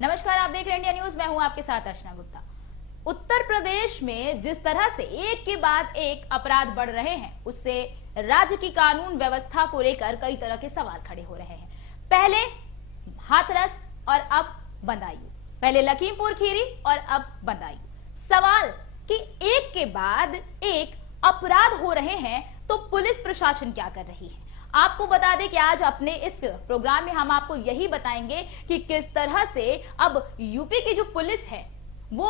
नमस्कार, आप देख रहे हैं इंडिया न्यूज। मैं हूं आपके साथ अर्चना गुप्ता। उत्तर प्रदेश में जिस तरह से एक के बाद एक अपराध बढ़ रहे हैं, उससे राज्य की कानून व्यवस्था को लेकर कई तरह के सवाल खड़े हो रहे हैं। पहले हाथरस और अब बदायूं, पहले लखीमपुर खीरी और अब बदायूं। सवाल कि एक के बाद एक अपराध हो रहे हैं तो पुलिस प्रशासन क्या कर रही है। आपको बता दें कि आज अपने इस प्रोग्राम में हम आपको यही बताएंगे कि किस तरह से अब यूपी की जो पुलिस है, वो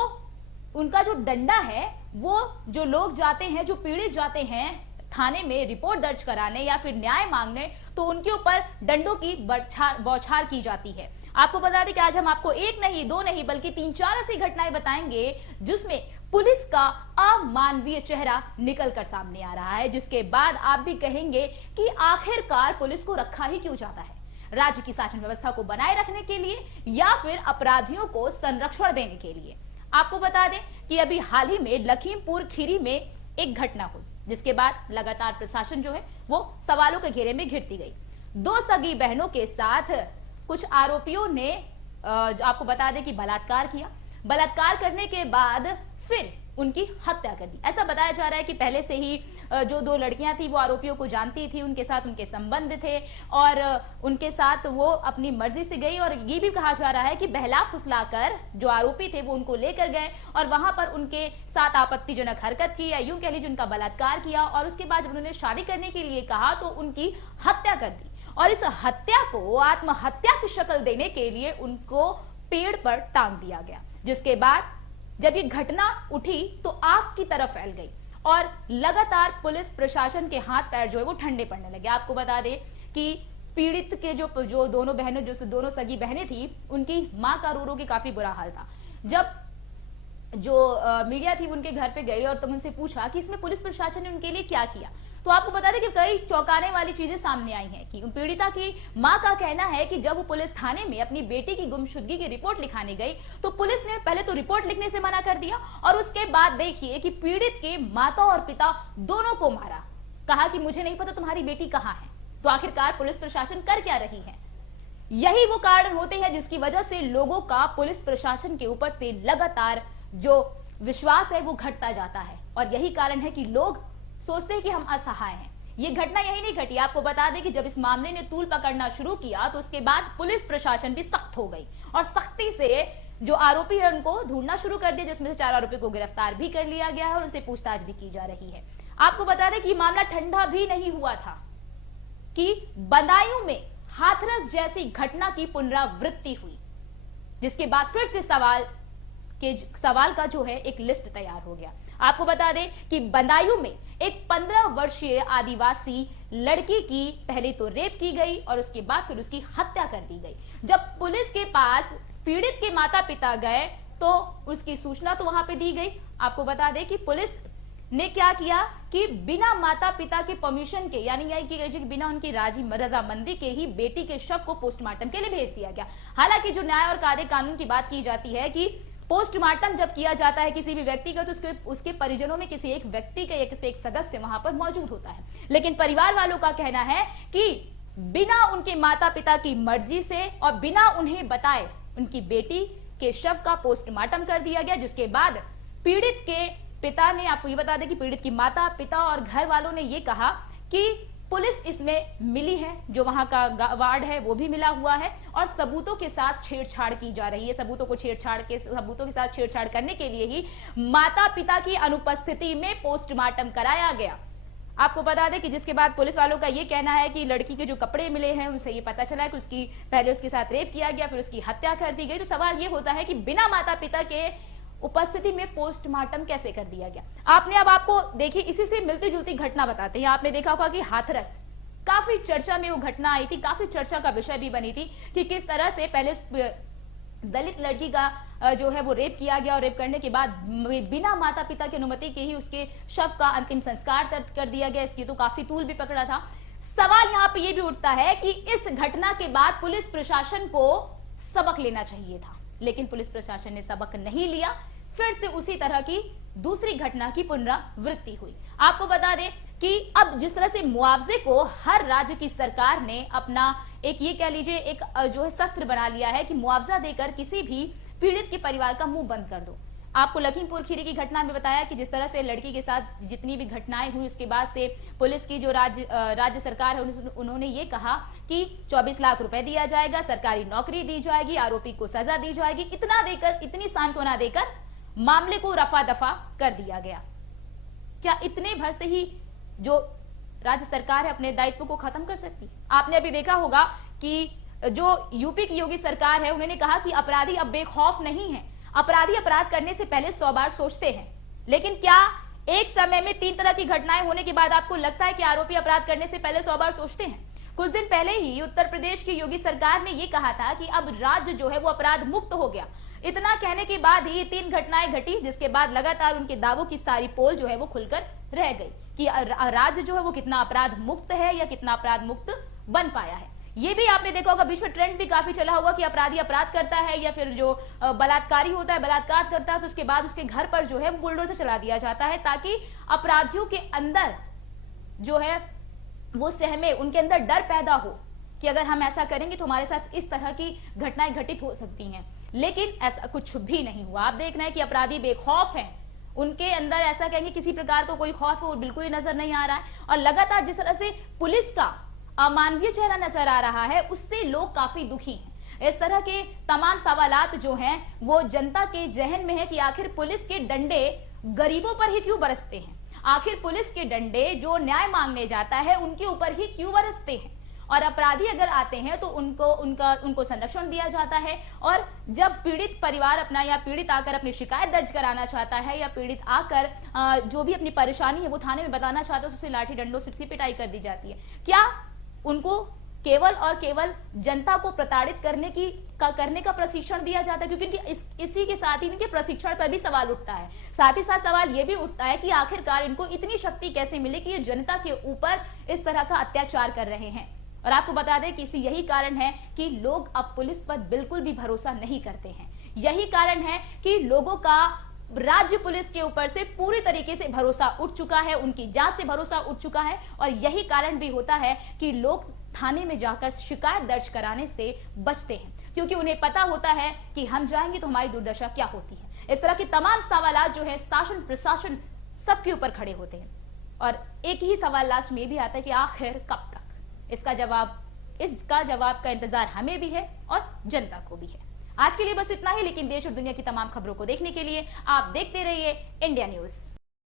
उनका जो डंडा है, वो जो लोग जाते हैं, जो पीड़ित जाते हैं थाने में रिपोर्ट दर्ज कराने या फिर न्याय मांगने, तो उनके ऊपर डंडों की बौछार की जाती है। आपको बता दें कि आज हम आपको एक नहीं, दो नहीं, बल्कि 3-4 ऐसी घटनाएं बताएंगे जिसमें पुलिस का अमानवीय चेहरा निकल कर सामने आ रहा है, जिसके बाद आप भी कहेंगे कि आखिरकार पुलिस को रखा ही क्यों जाता है, राज्य की शासन व्यवस्था को बनाए रखने के लिए या फिर अपराधियों को संरक्षण देने के लिए। आपको बता दें कि अभी हाल ही में लखीमपुर खीरी में एक घटना हुई, जिसके बाद लगातार प्रशासन जो है वो सवालों के घेरे में घिरती गई। 2 सगी बहनों के साथ कुछ आरोपियों ने आपको बता दें कि बलात्कार किया। बलात्कार करने के बाद फिर उनकी हत्या कर दी। ऐसा बताया जा रहा है कि पहले से ही जो 2 लड़कियां थी वो आरोपियों को जानती थी, उनके साथ उनके संबंध थे और उनके साथ वो अपनी मर्जी से गई। और ये भी कहा जा रहा है कि बहला फुसलाकर जो आरोपी थे वो उनको लेकर गए और वहां पर उनके साथ आपत्तिजनक हरकत की, या यूं कह लीजिए उनका बलात्कार किया। और उसके बाद जब उन्होंने शादी करने के लिए कहा तो उनकी हत्या कर दी। और इस हत्या को आत्महत्या की शक्ल देने के लिए उनको पेड़ पर टांग दिया गया, जिसके बाद जब ये घटना उठी तो आग की तरह फैल गई और लगातार पुलिस प्रशासन के हाथ पैर जो है वो ठंडे पड़ने लगे। आपको बता दें कि पीड़ित के जो दोनों बहनें, जो दोनों सगी बहनें थी, उनकी मां का रो रो के काफी बुरा हाल था। जब जो मीडिया थी उनके घर पे गई और तुम उनसे पूछा कि इसमें पुलिस प्रशासन ने उनके लिए क्या किया, तो आपको बता दें कि कई चौंकाने वाली चीजें सामने आई हैं। कि पीड़िता की मां का कहना है कि जब वो पुलिस थाने में अपनी बेटी की गुमशुदगी की रिपोर्ट लिखाने गई तो पुलिस ने पहले तो रिपोर्ट लिखने से मना कर दिया और उसके बाद देखिए कि पीड़ित के माता और पिता दोनों को मारा। कहा कि मुझे नहीं पता तुम्हारी बेटी कहां है। तो आखिरकार पुलिस प्रशासन कर क्या रही है? यही वो कारण होते हैं जिसकी वजह से लोगों का पुलिस प्रशासन के ऊपर से लगातार जो विश्वास है वो घटता जाता है। और यही कारण है कि लोग सोचते हैं कि हम असहाय हैं। ये घटना यही नहीं घटी। आपको बता दें कि जब इस मामले ने तूल पकड़ना शुरू किया तो उसके बाद पुलिस प्रशासन भी सख्त हो गई और सख्ती से जो आरोपी है उनको ढूंढना शुरू कर दिया, जिसमें से 4 आरोपी को गिरफ्तार भी कर लिया गया है और उनसे पूछताछ भी की जा रही है। आपको बता दें कि मामला ठंडा भी नहीं हुआ था कि बदायूं में हाथरस जैसी घटना की पुनरावृत्ति हुई, जिसके बाद फिर से सवाल का जो है एक लिस्ट तैयार हो गया। आपको बता दें कि बदायूं में एक 15 वर्षीय आदिवासी लड़की की पहले तो रेप की गई और उसके बाद फिर उसकी हत्या कर दी गई। जब पुलिस के पास पीड़ित के माता पिता गए तो उसकी सूचना तो वहां पे दी गई। आपको बता दें कि पुलिस ने क्या किया कि बिना माता पिता के परमिशन के, यानी कि बिना उनकी रजामंदी के ही बेटी के शव को पोस्टमार्टम के लिए भेज दिया गया। हालांकि जो न्याय और कार्य कानून की बात की जाती है कि पोस्टमार्टम जब किया जाता है किसी भी व्यक्ति का तो उसके परिजनों में किसी एक व्यक्ति का या किसी एक सदस्य वहां पर मौजूद होता है, लेकिन परिवार वालों का कहना है कि बिना उनके माता पिता की मर्जी से और बिना उन्हें बताए उनकी बेटी के शव का पोस्टमार्टम कर दिया गया। जिसके बाद पीड़ित के पिता ने, आपको ये बता दें कि पीड़ित की माता पिता और घर वालों ने ये कहा कि पुलिस इसमें मिली है, जो वहां का वार्ड है वो भी मिला हुआ है और सबूतों के साथ छेड़छाड़ की जा रही है। सबूतों के साथ छेड़छाड़ करने के लिए ही माता पिता की अनुपस्थिति में पोस्टमार्टम कराया गया। आपको बता दें कि जिसके बाद पुलिस वालों का ये कहना है कि लड़की के जो कपड़े मिले हैं उनसे ये पता चला है कि पहले उसके साथ रेप किया गया, फिर उसकी हत्या कर दी गई। तो सवाल ये होता है कि बिना माता पिता के उपस्थिति में पोस्टमार्टम कैसे कर दिया गया। आपको देखिए, इसी से मिलती जुलती घटना बताते हैं। आपने देखा होगा कि हाथरस काफी चर्चा में वो घटना आई थी, काफी चर्चा का विषय भी बनी थी कि किस तरह से पहले दलित लड़की का जो है वो रेप किया गया और रेप करने के बाद बिना माता पिता की अनुमति के ही उसके शव का अंतिम संस्कार कर दिया गया। इसकी तो काफी तूल भी पकड़ा था। सवाल यहाँ पे ये भी उठता है कि इस घटना के बाद पुलिस प्रशासन को सबक लेना चाहिए था, लेकिन पुलिस प्रशासन ने सबक नहीं लिया। फिर से उसी तरह की दूसरी घटना की पुनरावृत्ति हुई। आपको बता दें कि अब जिस तरह से मुआवजे को हर राज्य की सरकार ने अपना एक ये कह लीजिए एक जो है शस्त्र बना लिया है कि मुआवजा देकर किसी भी पीड़ित के परिवार का मुंह बंद कर दो। आपको लखीमपुर खीरी की घटना में बताया कि जिस तरह से लड़की के साथ जितनी भी घटनाएं हुई उसके बाद से पुलिस की जो राज्य सरकार है उन्होंने ये कहा कि 24 लाख रुपए दिया जाएगा, सरकारी नौकरी दी जाएगी, आरोपी को सजा दी जाएगी। इतना देकर, इतनी सांत्वना देकर मामले को रफा दफा कर दिया गया। क्या इतने भर से ही जो राज्य सरकार है अपने दायित्व को खत्म कर सकती? आपने अभी देखा होगा कि जो यूपी की योगी सरकार है उन्होंने कहा कि अपराधी अब बेखौफ नहीं है, अपराधी अपराध करने से पहले 100 बार सोचते हैं। लेकिन क्या एक समय में 3 तरह की घटनाएं होने के बाद आपको लगता है कि आरोपी अपराध करने से पहले 100 बार सोचते हैं? कुछ दिन पहले ही उत्तर प्रदेश की योगी सरकार ने यह कहा था कि अब राज्य जो है वो अपराध मुक्त हो गया। इतना कहने के बाद ही 3 घटनाएं घटी, जिसके बाद लगातार उनके दावों की सारी पोल जो है वो खुलकर रह गई कि राज्य जो है वो कितना अपराध मुक्त है या कितना अपराध मुक्त बन पाया है। ये भी आपने देखा होगा, बीच में ट्रेंड भी काफी चला होगा कि अपराधी अपराध करता है या फिर जो बलात्कारी होता है बलात्कार करता है तो उसके बाद उसके घर पर जो है बुलडोजर चला दिया जाता है ताकि अपराधियों के अंदर जो है वो सहमे, उनके अंदर डर पैदा हो कि अगर हम ऐसा करेंगे तो हमारे साथ इस तरह की घटनाएं घटित हो सकती हैं। लेकिन ऐसा कुछ भी नहीं हुआ। आप देख रहे हैं कि अपराधी बेखौफ हैं, उनके अंदर ऐसा कहेंगे किसी प्रकार का कोई खौफ वो बिल्कुल ही नजर नहीं आ रहा है। और लगातार जिस तरह से पुलिस का अमानवीय चेहरा नजर आ रहा है उससे लोग काफी दुखी हैं। इस तरह के तमाम सवालात जो हैं वो जनता के जहन में है कि आखिर पुलिस के डंडे गरीबों पर ही क्यों बरसते हैं, आखिर पुलिस के डंडे जो न्याय मांगने जाता है उनके ऊपर ही क्यों बरसते हैं। और अपराधी अगर आते हैं तो उनको संरक्षण दिया जाता है, और जब पीड़ित परिवार अपना या पीड़ित आकर अपनी शिकायत दर्ज कराना चाहता है या पीड़ित आकर जो भी अपनी परेशानी है वो थाने में बताना चाहता है तो उसे लाठी डंडों से पिटाई कर दी जाती है। क्या उनको केवल और केवल जनता को प्रताड़ित करने का प्रशिक्षण दिया जाता है? क्योंकि इसी के साथ ही इनके प्रशिक्षण पर भी सवाल उठता है। साथ ही साथ सवाल यह भी उठता है कि आखिरकार इनको इतनी शक्ति कैसे मिली कि ये जनता के ऊपर इस तरह का अत्याचार कर रहे हैं। और आपको बता दें कि यही कारण है कि लोग अब पुलिस पर बिल्कुल भी भरोसा नहीं करते हैं। यही कारण है कि लोगों का राज्य पुलिस के ऊपर से पूरी तरीके से भरोसा उठ चुका है, उनकी जांच से भरोसा उठ चुका है। और यही कारण भी होता है कि लोग थाने में जाकर शिकायत दर्ज कराने से बचते हैं, क्योंकि उन्हें पता होता है कि हम जाएंगे तो हमारी दुर्दशा क्या होती है। इस तरह के तमाम सवाल जो है शासन प्रशासन सबके ऊपर खड़े होते हैं। और एक ही सवाल लास्ट में भी आता है कि आखिर कब तक? इसका जवाब का इंतजार हमें भी है और जनता को भी है। आज के लिए बस इतना ही, लेकिन देश और दुनिया की तमाम खबरों को देखने के लिए आप देखते रहिए इंडिया न्यूज।